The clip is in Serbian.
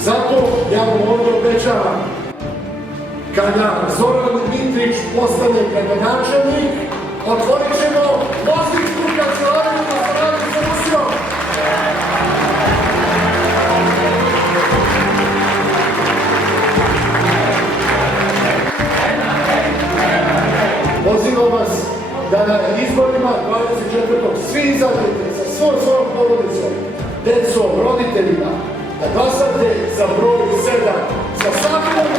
Zato ja vam ovdje obećavam, kada Zoran Mitrić postane gradonačelnik, otvorit ćemo Lozničku kancelariju za saradnju sa Rusijom. Pozivam vas da na izborima 24. svi izađete sa svojom porodicom, decom, roditeljima, da glasate za broj 7, sa Sabinom